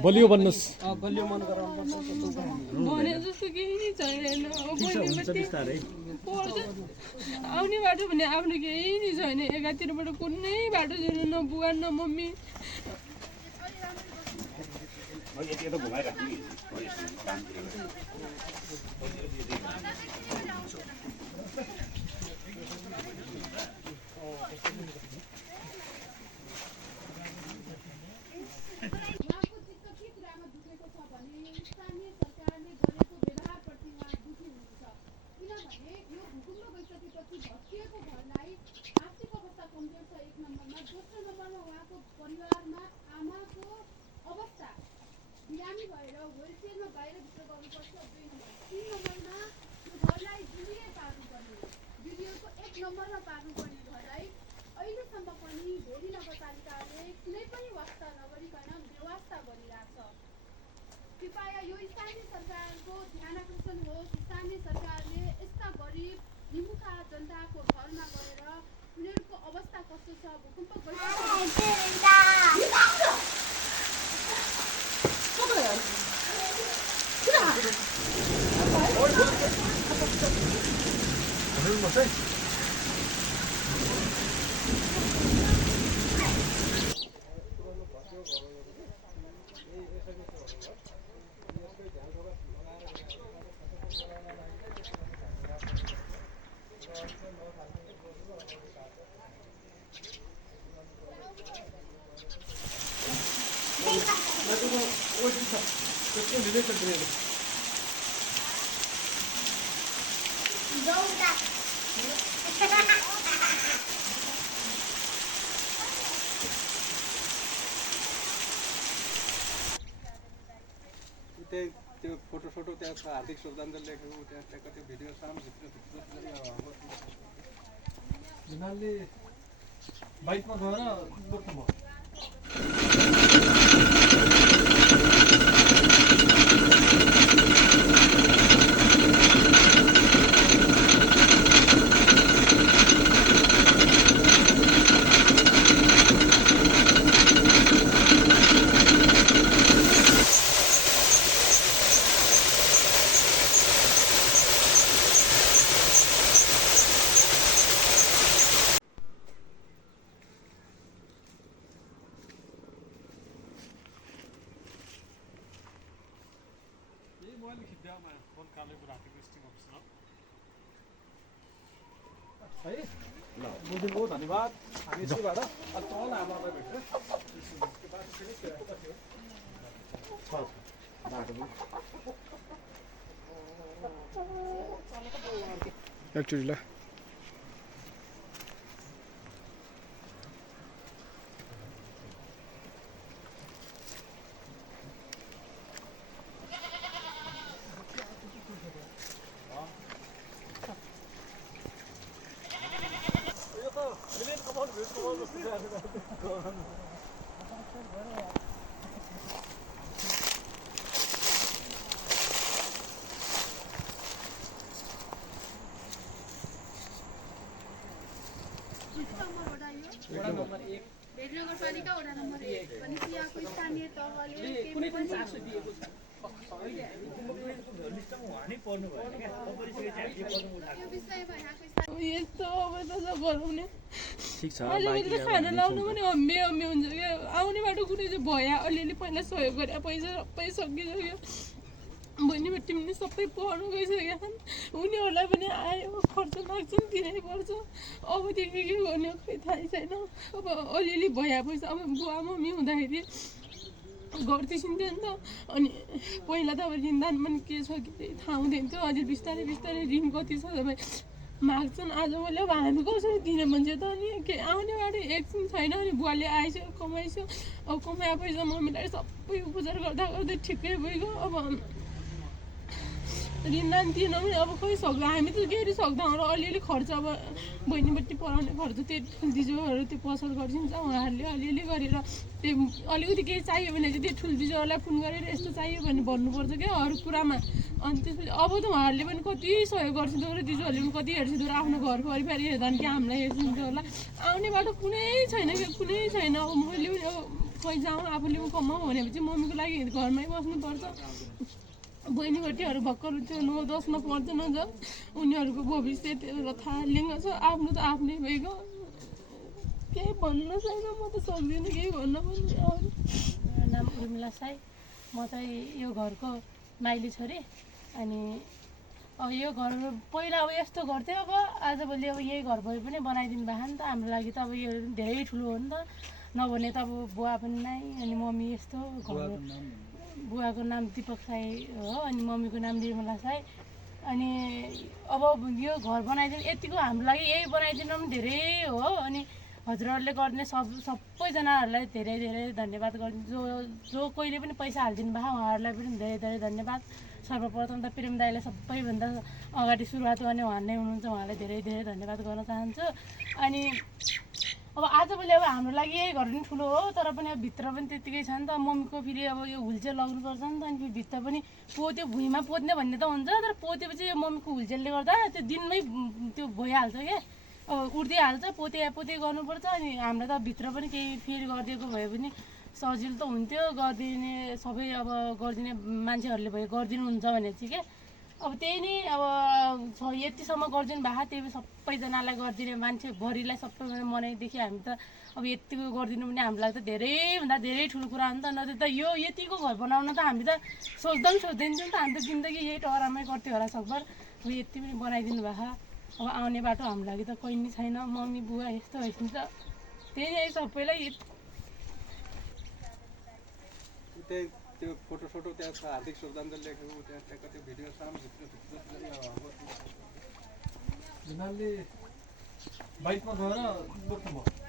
बलियो बन्नुस् बलियो मन गराउनु भने जस्तो केही नै छैन आउने बाटो भने आफ्नो केही नै छैन एकातिरबाट कुनै बाटो छैन न बुवा न मम्मी कृपया यो स्थानीय सरकारको ध्यान आकर्षण होस्। स्थानीय सरकारले यस्ता गरिब निमुखा जनताको घरमा गएर उनीहरूको अवस्था कस्तो छ भूकम्प त्यो फोटो त्यहाँ हार्दिक श्रद्धाञ्जली लेखेको त्यहाँ त्यो भिडियो सानो यिनीहरूले बाइकमा गएर बोक्नु भयो है ल बुझ्नु धन्यवाद हामी यस्तैबाट अब तल आमालाई भेटेर एकचोटि ल नगरपालिका वडा नम्बर 1 पनि यहाँको स्थानीय तहले कुनै पनि चासो दिएको छ यस्तो अवस्था गराउने अहिले खाना लाउनु पनि हम्मे हुन्छ क्या आउने बाटो कुनै चाहिँ भयो अलिअलि पहिला सहयोग गरे पैसा सबै सकिसक्यो बहिनी तिमीले सबै पढ्नु गइसक्यो उनीहरूलाई पनि आयो खर्च माग्छन् तिनै पर्छ अबदेखि के गर्ने खै थाहै छैन अब अलिअलि भए पैसा अब बुवा मम्मी हुँदाखेरि गर्दैछन् नि त अनि पहिला त अब ऋणदान पनि के छ कि थाहा हुँदैन थियो अझै बिस्तारै बिस्तारै ऋण कति छ तपाईँ माग्छन् आज मैले अब हामी कसरी दिने मान्छे त अनि के आउने बाटो एकछिन छैन अनि बुवाले आएछ कमाइछ अब कमाए पैसा मम्मीलाई सबै उपचार गर्दा गर्दै ठिकै भइगयो अब ऋण नाम तिर्न पनि अब खोइ सक्दैन हामी त केही सक्दैनौँ र अलिअलि खर्च अब बहिनीपट्टि पढाउने खर्च त्यो ठुल्दिजोहरू त्यो पसल गरिदिन्छ उहाँहरूले अलिअलि गरेर त्यो अलिकति केही चाहियो भने चाहिँ त्यो ठुल्दिजोहरूलाई फोन गरेर यस्तो चाहियो भने भन्नुपर्छ क्या अरू कुरामा अनि त्यसपछि अब त उहाँहरूले पनि कति सहयोग गर्छ र दिजोहरूले पनि कति हेर्छ र आफ्नो घर परिवार हेर्दा कि हामीलाई हेर्छ होला आउने बाटो कुनै छैन क्या कुनै छैन अब मैले पनि अब खै जाउँ आफूले पनि कमाउँ भनेपछि मम्मीको लागि घरमै बस्नुपर्छ बहिनीपट्टिहरू भर्खर त्यो 9-10मा पढ्दैन ज उनीहरूको भविष्य त्यो थाहा लिङ्ग छ आफ्नो त आफ्नै भइगयो केही भन्न छैन म त सक्दिनँ केही भन्न पनि मेरो नाम उर्मिला साई म चाहिँ यो घरको माइली छोरी अनि अब यो घर पहिला अब यस्तो घर थियो अब आजभोलि अब यही घर भए पनि बनाइदिनु भएको नि त हाम्रो लागि त अब यो धेरै ठुलो हो नि त नभने त अब बुवा पनि नै अनि मम्मी यस्तो घर बुवाको नाम दिपक साई हो अनि मम्मीको नाम निर्मला साई अनि अब यो घर बनाइदिनु यतिको हाम्रो लागि यही बनाइदिनु पनि धेरै हो अनि हजुरहरूले गर्ने सबैजनाहरूलाई धेरै धेरै धन्यवाद गरिदिन्छु जो कोहीले पनि पैसा हालिदिनु भएको उहाँहरूलाई पनि धेरै धेरै धन्यवाद सर्वप्रथम त प्रेम दाइलाई सबैभन्दा अगाडि सुरुवात गर्ने उहाँ नै हुनुहुन्छ उहाँलाई धेरै धेरै धन्यवाद गर्न चाहन्छु अनि अब आजभोलि अब हाम्रो लागि यही घर पनि ठुलो हो तर पनि अब भित्र पनि त्यतिकै छ नि त मम्मीको फेरि अब यो हुलचेल लग्नुपर्छ नि त अनि फेरि भित्र पनि पोत्यो भुइँमा पोत्ने भन्ने त हुन्छ तर पोतेपछि यो मम्मीको हुलचेलले गर्दा त्यो दिनमै त्यो भइहाल्छ क्या उड्दै हाल्छ पोते गर्नुपर्छ अनि हाम्रो त भित्र पनि केही फेरि गरिदिएको भए पनि सजिलो त हुन्थ्यो गरिदिने सबै अब गरिदिने मान्छेहरूले भयो गरिदिनुहुन्छ भने चाहिँ क्या अब त्यही नै अब यतिसम्म गरिदिनु भएको त्यही सबैजनालाई गरिदिने मान्छे भरिलाई सबैजना मनाइदेखि हामी त अब यतिको गरिदिनु पनि हाम्रो लागि त धेरैभन्दा धेरै ठुलो कुरा हो नि त नत्र त यो यतिको घर बनाउन त हामी त सोच्दा पनि सक्दैनौँ त हामी त जिन्दगी यही टहरामै गर्थ्यो होला सकभर अब यति पनि बनाइदिनु भएको अब आउने बाटो हाम्रो लागि त कोही पनि छैन मम्मी बुवा यस्तो भइसक्छ त्यही नै सबैलाई त्यो फोटो त्यहाँ छ हार्दिक श्रद्धाञ्जली लेखेको त्यहाँ त्यो भिडियो सामभित्र यिनीहरूले बाइकमा गएर बोक्नुभयो